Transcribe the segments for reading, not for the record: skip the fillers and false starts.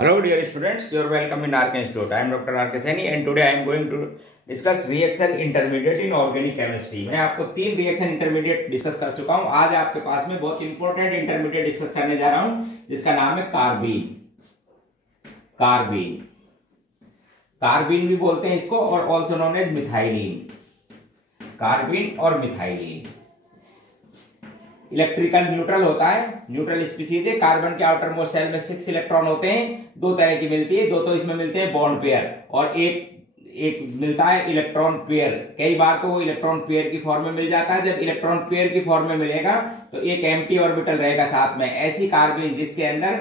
Hello dear students, you are welcome in RK Institute. I am Dr. RK Saini and today I am going to discuss reaction intermediate in organic chemistry. मैं आपको 3 reaction intermediate discuss कर चुका हूं। आज आपके पास में बहुत important intermediate discuss करने जा रहा हूं जिसका नाम है कार्बीन। कार्बीन कार्बीन भी बोलते हैं इसको और also known as methylene. Carbene और मिथाइलिन इलेक्ट्रिकल न्यूट्रल होता है, न्यूट्रल स्पीसीज है। कार्बन के आउटर मोस्ट शेल में 6 इलेक्ट्रॉन होते हैं, दो तरह की मिलती है, दो तो इसमें मिलते हैं बॉन्ड पेयर और एक मिलता है इलेक्ट्रॉन पेयर। कई बार तो वो इलेक्ट्रॉन पेयर की फॉर्म में मिल जाता है। जब इलेक्ट्रॉन पेयर की फॉर्म में मिलेगा तो एक एम्प्टी ऑर्बिटल रहेगा साथ में। ऐसी कार्बन जिसके अंदर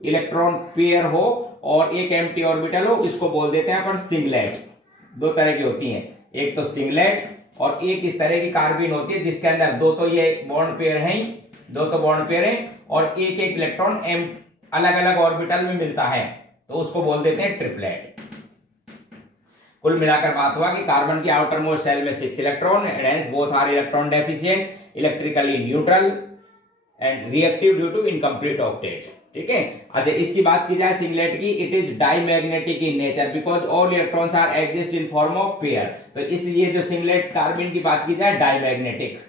इलेक्ट्रॉन पेयर हो और एक एम्प्टी ऑर्बिटल हो, इसको बोल देते हैं अपन सिंगलेट। दो तरह की होती हैं, एक तो सिंगलेट और एक इस तरह की कार्बीन होती है जिसके अंदर दो तो ये बॉन्ड पेयर हैं, दो तो बॉन्ड पेयर हैं और एक एक इलेक्ट्रॉन अलग अलग ऑर्बिटल में मिलता है, तो उसको बोल देते हैं ट्रिपलेट। कुल मिलाकर बात हुआ कि कार्बन की आउटर मोस्ट शेल में 6 electron and hence both are electron deficient, electrically neutral and reactive due to incomplete octet. ठीक है। अच्छा, इसकी बात की जाए सिंगलेट की, it is diamagnetic in nature because all electrons are exist in form of pair. तो इसलिए जो सिंगलेट कार्बन की बात की जाए डाईमैग्नेटिक,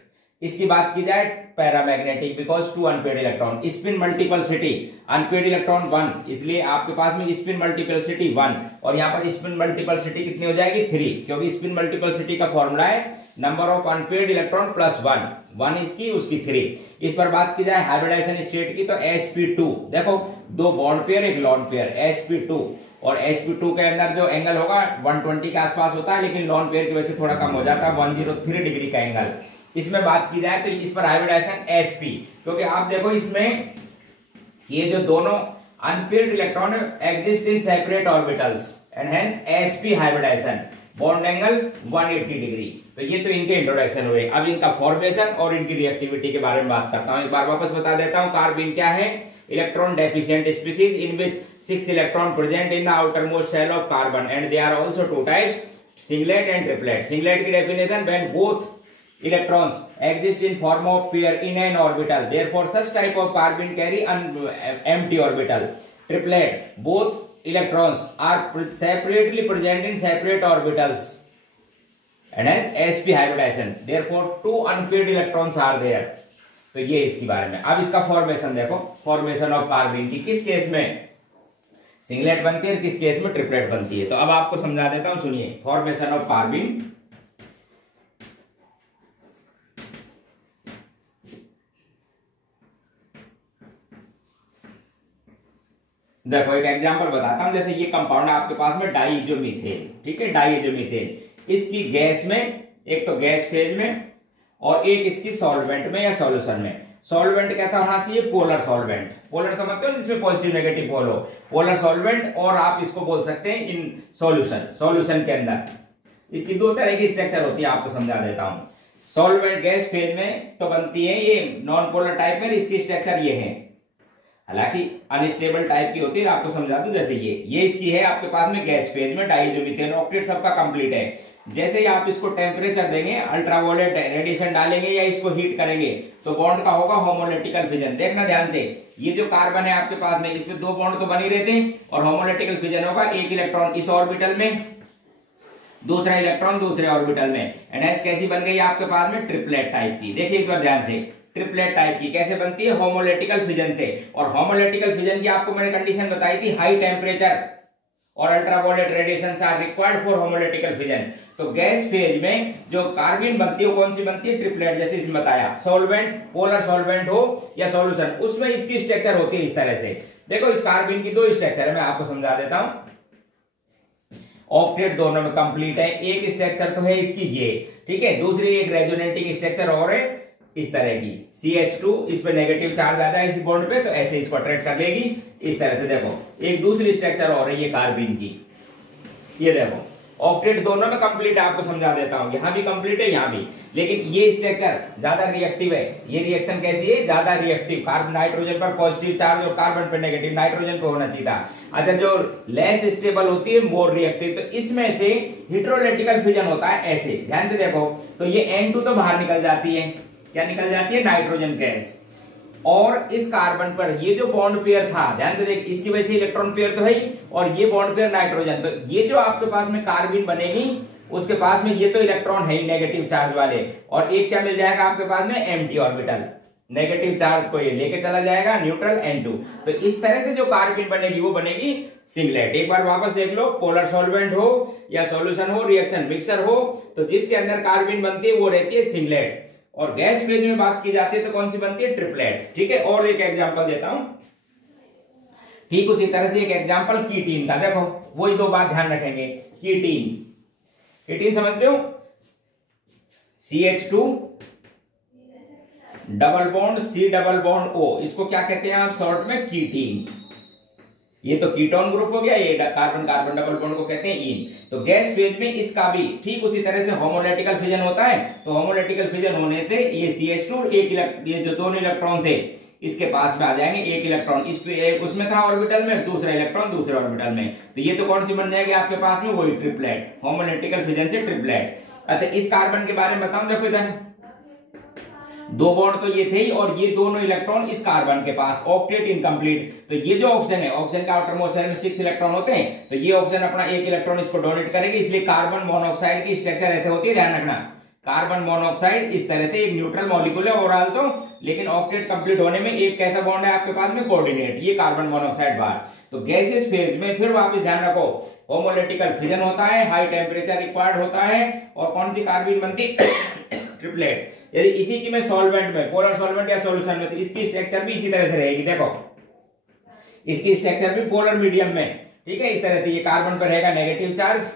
इसकी बात की जाए paramagnetic because 2 unpaired electron. Spin multiplicity unpaired electron 1, इसलिए आपके पास में स्पिन मल्टीपल्सिटी 1 और यहाँ पर स्पिन मल्टीपल्सिटी कितनी हो जाएगी 3, क्योंकि स्पिन मल्टीपल्सिटी का फॉर्मूला है number of unpaired electron plus 1 इसकी उसकी 3। इस पर बात की जाए हाइब्रिडाइजेशन स्टेट की तो sp2, देखो दो बॉन्ड पेयर एक लॉन पेयर sp2 और sp2 के अंदर जो एंगल होगा 120 के आसपास होता है, लेकिन लॉन पेयर की वजह से थोड़ा कम हो जाता है 103 डिग्री का एंगल। इसमें बात की जाए तो इस पर हाइब्रिडाइजेशन sp, क्योंकि आप देखो इसमें ये जो दोनों unpaired electron exist in separate orbitals and hence sp hybridization, bond angle 180 degree. तो ये तो इनके इंट्रोडक्शन हुए। अब इनका फॉर्मेशन और इनकी रिएक्टिविटी के बारे में बात करता हूं। एक बार वापस बता देता हूं, कार्बन क्या है? Electron deficient species in which 6 electron present in the outer most shell of carbon and they are also 2 types, singlet and triplet. Singlet की definition when both electrons exist in form of pair in an orbital, therefore such type of carbon carry empty orbital. Triplet, both electrons are separately present in separate orbitals and has sp hybridization, therefore 2 unpaired electrons are there. तो ये इसके बारे में। अब इसका formation देखो, formation of carbon की किस केस में सिंगलेट बनती है और किस केस में ट्रिपलेट बनती है। तो अब आपको समझा देता हूं, सुनिए। फॉर्मेशन ऑफ कार्बन, देखो एक एग्जांपल बताता हूं। जैसे ये कंपाउंड आपके पास में डाइइजोमीथेन, ठीक है, डाइइजोमीथेन। इसकी गैस में, एक तो गैस फेज में और एक इसकी सॉल्वेंट में या सॉल्यूशन में। सॉल्वेंट कैसा होना चाहिए? Polar solvent. पोलर समझते हो जिसमें पॉजिटिव नेगेटिव पोल हो, पोलर सॉल्वेंट। और आप इसको बोल सकते हैं इन सॉल्यूशन। सॉल्यूशन के अंदर इसकी दो तरह की स्ट्रक्चर होती है, आपको समझा देता हूं। सॉल्वेंट गैस फेज में तो बनती है ये नॉन पोलर टाइप में, इसकी स्ट्रक्चर ये है, हालांकि अनस्टेबल टाइप की होती है। आपको समझा दूं, जैसे ये इसकी है आपके पास में गैस फेज में डाइइजोमीथेन, ऑक्टेट सबका कंप्लीट है। जैसे ही आप इसको टेम्परेचर देंगे, अल्ट्रावायलेट रेडिएशन डालेंगे या इसको हीट करेंगे तो बॉन्ड का होगा होमोलिटिकल फिजन। देखना ध्यान से, ये जो कार्बन है आपके पास में, इसमें 2 बॉन्ड तो बने रहते हैं और होमोलिटिकल फिजन होगा। एक इलेक्ट्रॉन इस ऑर्बिटल में, दूसरा इलेक्ट्रॉन दूसरे ऑर्बिटल में, एंड ऐसे कैसी बन गई आपके पास में ट्रिपलेट टाइप की। देखिए एक बार ध्यान से, ट्रिपलेट टाइप की कैसे बनती है? होमोलिटिकल फिजन से। और होमोलिटिकल फिजन की आपको मैंने कंडीशन बताई थी, हाई टेम्परेचर और ultraviolet radiation are required for homolytical fission. तो गैस फेज में जो कार्बन बनती है वो कौन सी बनती है? ट्रिपलेट। जैसे इसमें बताया, सॉल्वेंट, पोलर सॉल्वेंट हो या सॉल्यूशन, उसमें इसकी स्ट्रक्चर होती है इस तरह से। देखो इस कार्बन की 2 स्ट्रक्चर है, मैं आपको समझा देता हूं। ऑक्टेट दोनों में कंप्लीट है। एक स्ट्रक्चर तो है इसकी ये, ठीक है, दूसरी एक रेजोनेटिंग स्ट्रक्चर और है इस तरह की CH2, इस पे नेगेटिव चार्ज आ जाए इस बॉन्ड पे तो ऐसे इसको अट्रैक्ट कर लेगी इस तरह से। देखो एक दूसरी स्ट्रक्चर और है ये कार्बन की, ये देखो ऑक्टेट दोनों में कंप्लीट है। आपको समझा देता हूं, यहां भी कंप्लीट है यहां भी, लेकिन ये स्ट्रक्चर ज्यादा रिएक्टिव है। ये रिएक्शन कैसी है? ज्यादा रिएक्टिव। कार्बन नाइट्रोजन पर पॉजिटिव चार्ज और कार्बन पर नेगेटिव, नाइट्रोजन पे होना चाहिए था। अच्छा, जो लेस स्टेबल होती है मोर रिएक्टिव, तो इसमें से हेटेरोलेटिकल फिजन होता है ऐसे। ध्यान से देखो, तो ये N2 तो बाहर निकल जाती है, क्या निकल जाती है? Nitrogen gas. और इस कार्बन पर ये जो बॉन्ड पेयर था, ध्यान से देख, इसकी वजह से इलेक्ट्रॉन पेयर तो है ही, और ये बॉन्ड पेयर नाइट्रोजन, तो ये जो आपके पास में कार्बिन बनेगी उसके पास में ये तो इलेक्ट्रॉन है ही नेगेटिव चार्ज वाले, और एक क्या मिल जाएगा आपके पास में एम्प्टी ऑर्बिटल, नेगेटिव चार्ज को ये लेके चला जाएगा न्यूट्रल N2। तो इस तरह से जो कार्बिन बनेगी वो बनेगी सिंगलेट। एक बार वापस देख लो, पोलर सॉल्वेंट हो या सॉल्यूशन हो, रिएक्शन मिक्सर हो, तो जिसके अंदर कार्बिन बनती है वो रहती है सिंगलेट, और गैस फेज में बात की जाती है तो कौन सी बनती है, ट्रिपलेट। ठीक है, और एक एग्जांपल देता हूं, ठीक उसी तरह से एक एग्जांपल कीटीन का, देखो वही दो बात ध्यान रखेंगे। कीटीन, कीटीन समझते हो, CH2 double bond C double bond O, इसको क्या कहते हैं आप शॉर्ट में, कीटीन। ये तो कीटोन ग्रुप हो गया, ये कार्बन कार्बन डबल बॉन्ड को कहते हैं ईन। तो गैस फेज में इसका भी ठीक उसी तरह से होमोलेटिकल फिजन होता है, तो होमोलेटिकल फिजन होने से ये CH2 ये जो दोनों इलेक्ट्रॉन थे इसके पास में आ जाएंगे, एक इलेक्ट्रॉन इस पे उसमें था ऑर्बिटल में, दूसरा इलेक्ट्रॉन दूसरे ऑर्बिटल में, तो ये तो कौन सी बन जाएगी आपके पास में, वही ट्रिपलेट, होमोलेटिकल फिजन से ट्रिपलेट। अच्छा, इस कार्बन के बारे में बताऊं, देखो इधर दो बॉन्ड तो ये थे ही, और ये दोनों इलेक्ट्रॉन इस कार्बन के पास, ऑक्टेट इनकम्प्लीट। तो ये जो ऑक्सीजन है, ऑक्सीजन का आउटर मोस्ट शेल में 6 इलेक्ट्रॉन होते हैं, तो ये ऑक्सीजन अपना एक इलेक्ट्रॉन इसको डोनेट करेगी, इसलिए कार्बन मोनोऑक्साइड की स्ट्रक्चर ऐसे होती है, ध्यान रखना। कार्बन मोनोऑक्साइड इस तरह से एक न्यूट्रल मॉलिक्यूल है ओवरऑल तो, लेकिन ऑक्टेट कंप्लीट होने में एक कैसा बॉन्ड है आपके पास में, कोऑर्डिनेट, ये कार्बन मोनोऑक्साइड बाहर। तो गैसियस फेज में फिर वापस ध्यान रखो, होमोलेटिकल फिजन होता है, हाई टेम्परेचर रिक्वायर्ड होता है, और कौन सी कार्बिन बनती ट्रिपलेट। यदि इसी की मैं सॉल्वेंट में, पोलर सॉल्वेंट या सॉल्यूशन में, तो इसकी स्ट्रक्चर भी इसी तरह से रहेगी, देखो इसकी स्ट्रक्चर भी पोलर मीडियम में, ठीक है, इस तरह से। ये कार्बन पर रहेगा नेगेटिव चार्ज,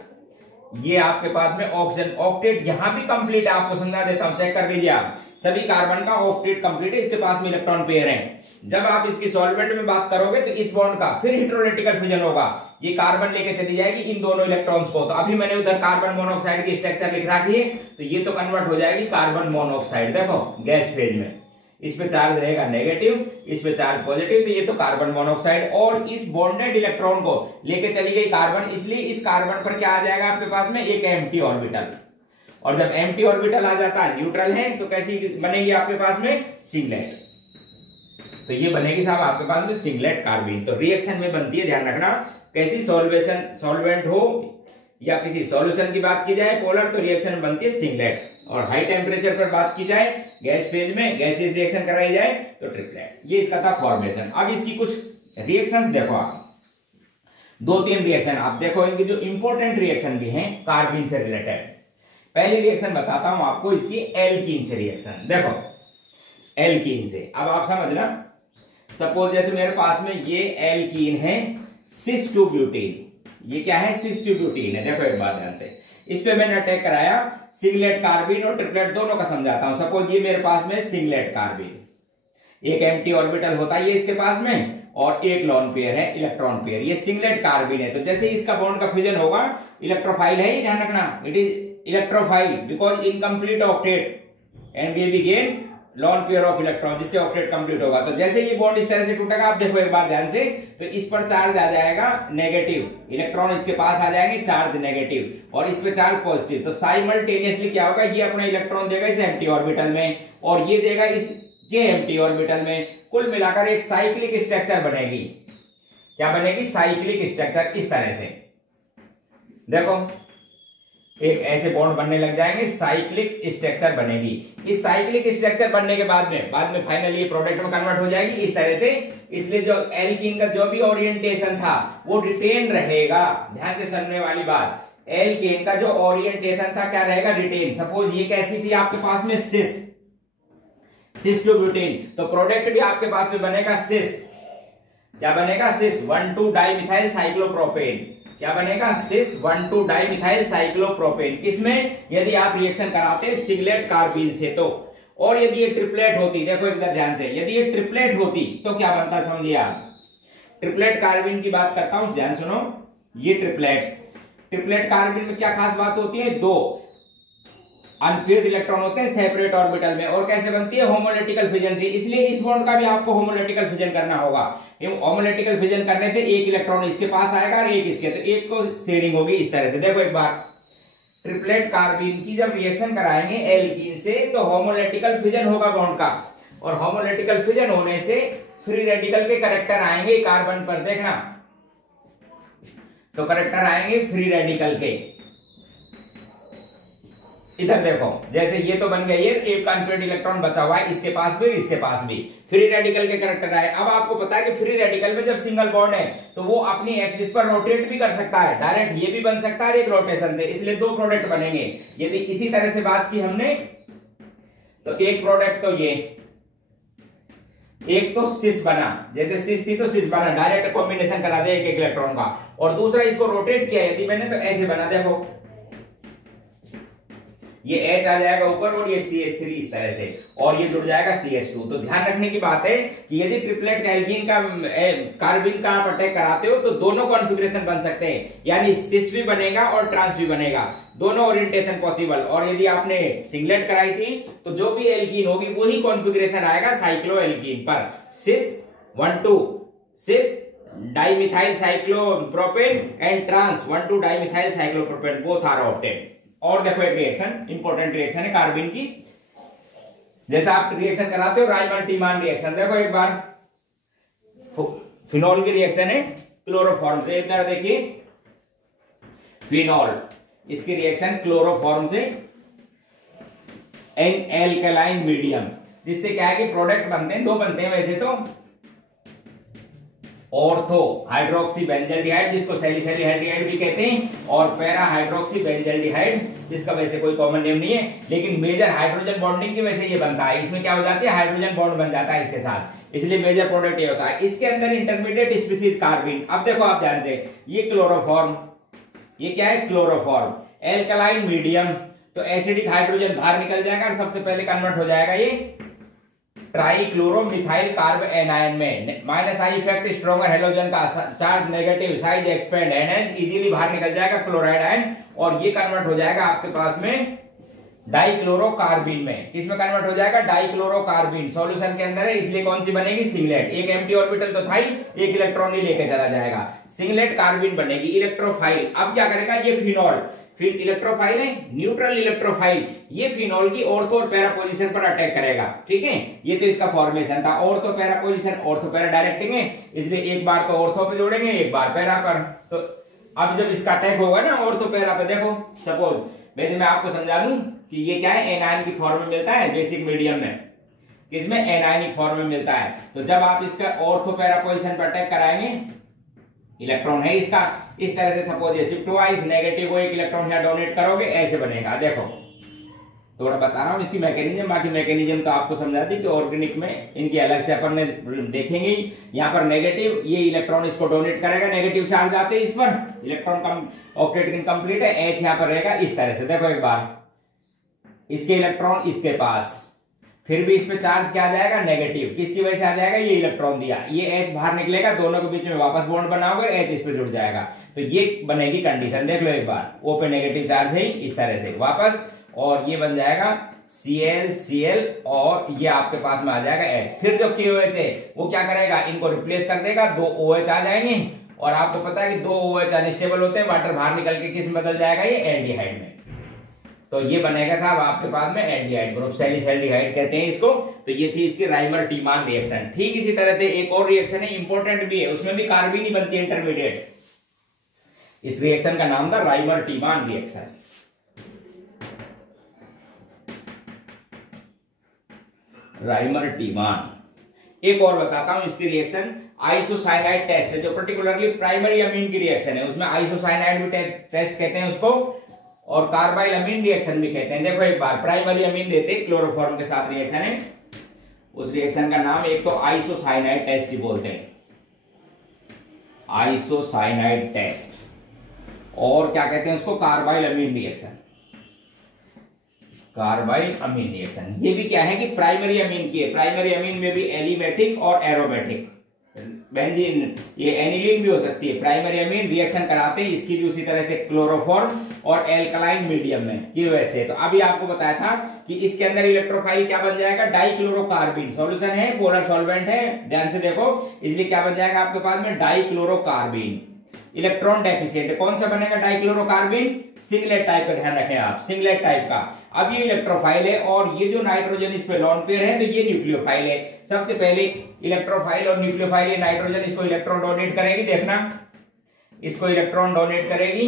ये आपके पास में ऑक्सीजन, ऑक्टेट यहां भी कंप्लीट है, आपको समझा देता हूं, चेक कर लीजिए आप, सभी कार्बन का ऑक्टेट कंप्लीट है, इसके पास में इलेक्ट्रॉन पेयर है। जब आप इसकी सॉल्वेंट में बात करोगे तो इस बॉन्ड का फिर हेटेरोलेटिकल फिजन होगा, ये कार्बन लेके चली जाएगी इन दोनों इलेक्ट्रॉन्स को। तो अभी मैंने उधर कार्बन मोनोऑक्साइड की स्ट्रक्चर लिख रखी है, तो ये तो कन्वर्ट हो जाएगी कार्बन मोनोऑक्साइड, देखो गैस फेज में इस पे चार्ज रहेगा नेगेटिव, इस पे चार्ज पॉजिटिव, तो ये तो कार्बन मोनोऑक्साइड, और इस बॉन्डेड इलेक्ट्रॉन को लेके चली गई कार्बन, इसलिए इस कार्बन पर क्या आ जाएगा आपके पास में, एक एम्प्टी ऑर्बिटल। और जब एम्प्टी ऑर्बिटल आ जाता है, न्यूट्रल है, तो कैसी बनेगी आपके पास में, सिंगलेट। तो ये बनेगी साहब आपके पास में सिंगलेट कार्बिन। तो रिएक्शन में बनती है, ध्यान रखना, कैसी सॉल्वेंट हो या किसी सॉल्यूशन की बात की जाए पोलर, तो रिएक्शन में बनती है सिंगलेट। और हाई टेम्परेचर पर बात की जाए, गैस फेज में गैसियस रिएक्शन कराई जाए तो ट्रिपलेट। ये इसका था फॉर्मेशन। अब इसकी कुछ रिएक्शंस देखो आप, 2-3 रिएक्शन आप देखो, इनकी जो इंपॉर्टेंट रिएक्शन भी हैं कार्बिन से रिलेटेड। पहली रिएक्शन बताता हूं आपको इसकी एल्कीन से रिएक्शन, देखो एल्कीन से, अब आप समझना, सपोज जैसे मेरे पास में ये एल्कीन है सिस 2 ब्यूटीन, ये क्या है, सिस 2 ब्यूटीन है। देखो एक बात ध्यान से, इस पे मैंने अटैक कराया सिंगलेट कार्बिन और ट्रिपलेट दोनों का समझाता हूं। सपोज ये मेरे पास में सिंगलेट कार्बिन, एक एम्प्टी ऑर्बिटल होता है ये इसके पास में, और एक लोन पेयर है इलेक्ट्रॉन पेयर, ये सिंगलेट कार्बिन है। तो जैसे इसका बॉन्ड का फ्यूजन होगा, इलेक्ट्रोफाइल है, ये ध्यान रखना, it is electrophile because incomplete octet and we gain lone pair of electron, जिससे ऑक्टेट कंप्लीट होगा। तो जैसे ये बॉन्ड इस तरह से टूटेगा, आप देखो एक बार ध्यान से, तो इस पर चार्ज आ जाएगा नेगेटिव, इलेक्ट्रॉन इसके पास आ जाएंगे चार्ज नेगेटिव, और इस पे चार्ज पॉजिटिव। तो साइमल्टेनियसली क्या होगा, ये अपना इलेक्ट्रॉन देगा इस एम्प्टी ऑर्बिटल में, और ये देगा इसके एम्प्टी ऑर्बिटल में, कुल मिलाकर एक साइक्लिक स्ट्रक्चर बनेगी। क्या बनेगी, साइक्लिक स्ट्रक्चर, इस तरह से देखो एक ऐसे बॉन्ड बनने लग जाएंगे, साइक्लिक स्ट्रक्चर बनेगी। इस साइक्लिक स्ट्रक्चर बनने के बाद में फाइनली प्रोडक्ट में कन्वर्ट हो जाएगी इस तरह से। इसलिए जो एल्कीन का जो भी ओरिएंटेशन था वो रिटेन रहेगा। ध्यान से सुनने वाली बात, एल्कीन का जो ओरिएंटेशन था क्या रहेगा, रिटेन। सपोज ये कैसी थी आपके पास में, सिस 2 ब्यूटीन, तो प्रोडक्ट भी आपके पास में बनेगा सिस, क्या बनेगा, सिस 1,2 डाइमिथाइल साइक्लोप्रोपेन। क्या बनेगा, सिस 1,2 डाइमिथाइल साइक्लोप्रोपेन। किसमें, यदि आप रिएक्शन कराते सिंगलेट कार्बिन से तो। और यदि ये ट्रिपलेट होती, देखो एकदम ध्यान से, यदि ये ट्रिपलेट होती तो क्या बनता, समझिए आप। ट्रिपलेट कार्बिन की बात करता हूं, ध्यान सुनो, ये ट्रिपलेट कार्बिन में क्या खास बात होती है, 2 अनफिल्ड इलेक्ट्रॉन होते हैं सेपरेट ऑर्बिटल में। और कैसे बनती है, होमोलेटिकल फिजन से। इसलिए इस बॉन्ड का भी आपको होमोलेटिकल फिजन करना होगा। होमोलेटिकल फिजन करने से एक इलेक्ट्रॉन इसके पास आएगा और एक इसके, तो एक को शेयरिंग होगी इस तरह से। देखो एक बार, ट्रिपलेट कार्बिन की जब रिएक्शन कराएंगे एल्कीन से, तो होमोलेटिकल फिजन होगा बॉन्ड का। और होमोलिटिकल फिजन होने से फ्री रेडिकल के करैक्टर आएंगे कार्बन पर, देखना तो करैक्टर आएंगे फ्री रेडिकल के। इधर देखो, जैसे ये तो बन गई है, एक कॉन्फिगरेट इलेक्ट्रॉन बचा हुआ है, इसके पास भी इसके पास भी फ्री रेडिकल के करैक्टर आए। अब आपको पता है कि फ्री रेडिकल में जब सिंगल बॉन्ड है तो वो अपनी एक्सिस पर रोटेट भी कर सकता है, डायरेक्ट ये भी बन सकता है एक रोटेशन से, इसलिए दो प्रोडक्ट बनेंगे। यदि इसी तरह से बात की हमने तो एक प्रोडक्ट तो ये, एक तो सिस बना, जैसे सिस थी तो सिस बना, डायरेक्ट कॉम्बिनेशन करा दे एक इलेक्ट्रॉन का, और दूसरा इसको रोटेट किया यदि मैंने तो ऐसे बना, देखो ये H आ जाएगा ऊपर और ये CH3 इस तरह से, और ये जुड़ जाएगा CH2। तो ध्यान रखने की बात है कि यदि ट्रिपलेट एल्कीन का कार्बिन का आप अटैक कराते हो तो दोनों कॉन्फ़िगरेशन बन सकते हैं, यानी सिस भी बनेगा और ट्रांस भी बनेगा, दोनों ओरिएंटेशन पॉसिबल। और यदि आपने सिंगलेट कराई थी तो जो भी एल्कीन होगी वही कॉन्फ़िगरेशन आएगा साइक्लो एल्कीन पर, cis 1,2 cis dimethyl cyclopropane and trans 1,2 dimethyl cyclopropane, both are obtained. और देखो एक रिएक्शन, इंपॉर्टेंट रिएक्शन है कार्बिन की, जैसा आप रिएक्शन कराते हो राइमर टीमान रिएक्शन, देखो एक बार फिनॉल की रिएक्शन है क्लोरोफॉर्म से, इधर देखिए फिनॉल, इसकी रिएक्शन क्लोरोफॉर्म से एन एल्कलाइन मीडियम, जिससे क्या है कि प्रोडक्ट बनते हैं, दो बनते हैं वैसे तो, ऑर्थो हाइड्रोक्सी बेंजल्डिहाइड जिसको सैलिसाइलडिहाइड भी कहते हैं, और पैरा हाइड्रोक्सी बेंजल्डिहाइड जिसका वैसे कोई कॉमन नेम नहीं है, लेकिन मेजर हाइड्रोजन बॉन्डिंग की वजह से ये बनता है, इसमें क्या हो जाती है हाइड्रोजन बॉन्ड बन जाता है इसके साथ, इसलिए मेजर प्रोडक्ट ये होता है। इसके अंदर इंटरमीडिएट स्पीसीज कार्बिन। अब देखो आप ध्यान से, ये क्लोरोफॉर्म, ये क्या है क्लोरोफॉर्म, एल्कलाइन मीडियम, तो एसिडिक हाइड्रोजन बाहर निकल जाएगा और सबसे पहले कन्वर्ट हो जाएगा ये ट्राइक्लोरोमिथाइल कार्ब एनायन में, minus I effect stronger halogen का charge negative, size expand, NH easily बाहर निकल जाएगा क्लोराइड आयन, और ये कन्वर्ट हो जाएगा आपके पास में डाइक्लोरोकार्बिन में। किसमें कन्वर्ट हो जाएगा डाइक्लोरोकार्बिन, सॉल्यूशन के अंदर है, इसलिए कौन सी बनेगी सिंगलेट, एक एम्प्टी ऑर्बिटल तो था ही, एक इलेक्ट्रॉन ही लेके चला जाएगा, सिंगलेट कार्बिन बनेगी। इलेक्ट्रोफाइल, अब क्या करेगा ये फिनॉल, फिर इलेक्ट्रोफाइल है न्यूट्रल इलेक्ट्रोफाइल, ये फिनॉल की ऑर्थो और पैरा पोजीशन पर अटैक करेगा, ठीक है, ये तो इसका फॉर्मेशन था, ortho para position, ortho para directing है, इसलिए एक बार तो ऑर्थो पे जोड़ेंगे एक बार पैरा पर। तो अब जब इसका अटैक होगा ना ऑर्थो पैरा पे, देखो सपोज वैसे मैं आपको समझा दूं कि ये क्या है एनायन की फॉर्म में मिलता है बेसिक मीडियम में, इसमें एनायनिक फॉर्म में मिलता है, तो जब आप इसका ऑर्थो पैरा पोजीशन पर अटैक कराएंगे, इलेक्ट्रॉन है इसका, इस तरह से सपोज ये शिफ्ट हुआ, इस नेगेटिव को एक इलेक्ट्रॉन यहाँ डोनेट करोगे, ऐसे बनेगा। देखो थोड़ा बता रहा हूं इसकी मैकेनिज्म, बाकी मैकेनिज्म तो आपको समझा दी कि ऑर्गेनिक में इनकी अलग से अपन ने देखेंगे। यहाँ पर नेगेटिव, ये इलेक्ट्रॉन इसको डोनेट करेगा, नेगेटिव चार्ज आते हैं इस पर, इलेक्ट्रॉन कम ऑक्टेट इनकम्प्लीट है, एच यहाँ पर रहेगा इस तरह से। देखो एक बार इसके इलेक्ट्रॉन इसके पास, फिर भी इसमें चार्ज क्या आ जाएगा नेगेटिव, किसकी वजह से आ जाएगा, ये इलेक्ट्रॉन दिया, ये H बाहर निकलेगा, दोनों के बीच में वापस बॉन्ड बनाओगे, H इस पे जुड़ जाएगा, तो ये बनेगी कंडीशन। देख लो एक बार, O पे नेगेटिव चार्ज है इस तरह से वापस, और ये बन जाएगा Cl और ये आपके पास में आ जाएगा H। फिर जो KOH है वो क्या करेगा, इनको रिप्लेस कर देगा, दो OH आ जाएंगे, और आपको पता है कि दो OH अनस्टेबल होते हैं, वाटर बाहर निकल के किस में बदल जाएगा, ये एल्डिहाइड में, तो ये बनेगा था आपके पास में एल्डिहाइड ग्रुप, सैलिसाइल्डिहाइड कहते हैं इसको। तो ये थी इसकी राइमर टीमान रिएक्शन। ठीक इसी तरह से एक और रिएक्शन है, इंपॉर्टेंट भी है, उसमें भी कार्बिन ही बनती है इंटरमीडिएट, इस रिएक्शन का नाम था राइमर टीमान रिएक्शन। राइमर टीमान। एक और बताता हूं इसकी रिएक्शन, आइसोसाइनाइड टेस्ट है, जो पर्टिकुलरली प्राइमरी अमीन की रिएक्शन है, उसमें आइसोसाइनाइड भी टेस्ट कहते हैं उसको, और कार्बाइल अमीन रिएक्शन भी कहते हैं। देखो एक बार प्राइमरी अमीन देते क्लोरोफॉर्म के साथ रिएक्शन है, उस रिएक्शन का नाम एक तो आइसोसाइनाइड टेस्ट ही बोलते हैं, आइसोसाइनाइड टेस्ट, और क्या कहते हैं उसको कार्बाइल अमीन रिएक्शन, कार्बाइल अमीन रिएक्शन। ये भी क्या है कि प्राइमरी अमीन की है, प्राइमरी अमीन में भी एलिमेटिक और एरोमेटिक, बेंजीन ये एनिलीन भी हो सकती है, प्राइमरी अमीन रिएक्शन कराते हैं इसकी भी उसी तरह से क्लोरोफॉर्म और एल्कलाइन मीडियम में की वजह से। तो अभी आपको बताया था कि इसके अंदर इलेक्ट्रोफाइल क्या बन जाएगा, डाइक्लोरोकार्बिन, सॉल्यूशन है पोलर सॉल्वेंट है, ध्यान से देखो, इसलिए क्या बन जाएगा आपके पास में डाइक्लोरोकार्बिन। Electron deficient. कौन सा बनेगा डाइक्लोरोकार्बन? सिंगलेट टाइप का, ध्यान रखें आप, सिंगलेट टाइप का। अब ये इलेक्ट्रोफाइल है और ये जो नाइट्रोजन इस पे लॉन पेयर है तो ये न्यूक्लियोफाइल है। सबसे पहले इलेक्ट्रोफाइल और न्यूक्लियोफाइल, ये नाइट्रोजन इसको इलेक्ट्रॉन डोनेट करेगी, देखना इसको इलेक्ट्रॉन डोनेट करेगी,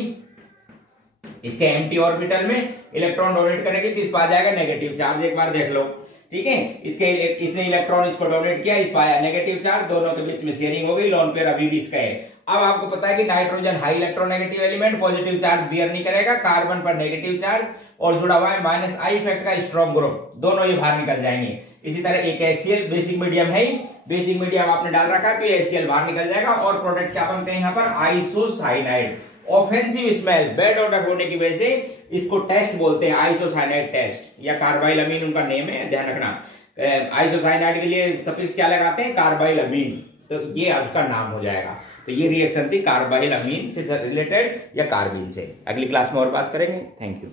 इसके एम्प्टी ऑर्बिटल में इलेक्ट्रॉन डोनेट करेगी तो इस पर आ जाएगा नेगेटिव चार्ज। एक बार देख लो, ठीक है। इसने इलेक्ट्रॉन इसको डोनेट किया, इस पर आया नेगेटिव चार्ज, दोनों के बीच में शेयरिंग हो गई, लोन पेयर अभी भी इसका है। अब आपको पता है कि nitrogen high electronegative element, positive charge bear नहीं करेगा, कार्बन पर नेगेटिव चार्ज और जुड़ा हुआ है माइनस आई इफेक्ट का स्ट्रॉन्ग ग्रुप, दोनों ये बाहर निकल जाएंगे। इसी तरह एक HCl बेसिक मीडियम है, बेसिक मीडियम आपने डाल रखा है तो ये HCl बाहर निकल जाएगा और प्रोडक्ट क्या बनते हैं यहाँ पर? Isocyanide. Offensive smell, bad order होने की वजह से इसको टेस्ट बोलते हैं, आइसोसाइनाइड टेस्ट या कार्बाइल अमीन उनका नेम है, ध्यान रखना। आइसोसाइनाइड के लिए सफिक्स क्या लगाते हैं? कार्बाइल अमीन, तो ये उसका नाम हो जाएगा। तो ये रिएक्शन थी कार्बाइल अमीन से रिलेटेड या कार्बिन से। अगली क्लास में और बात करेंगे। Thank you.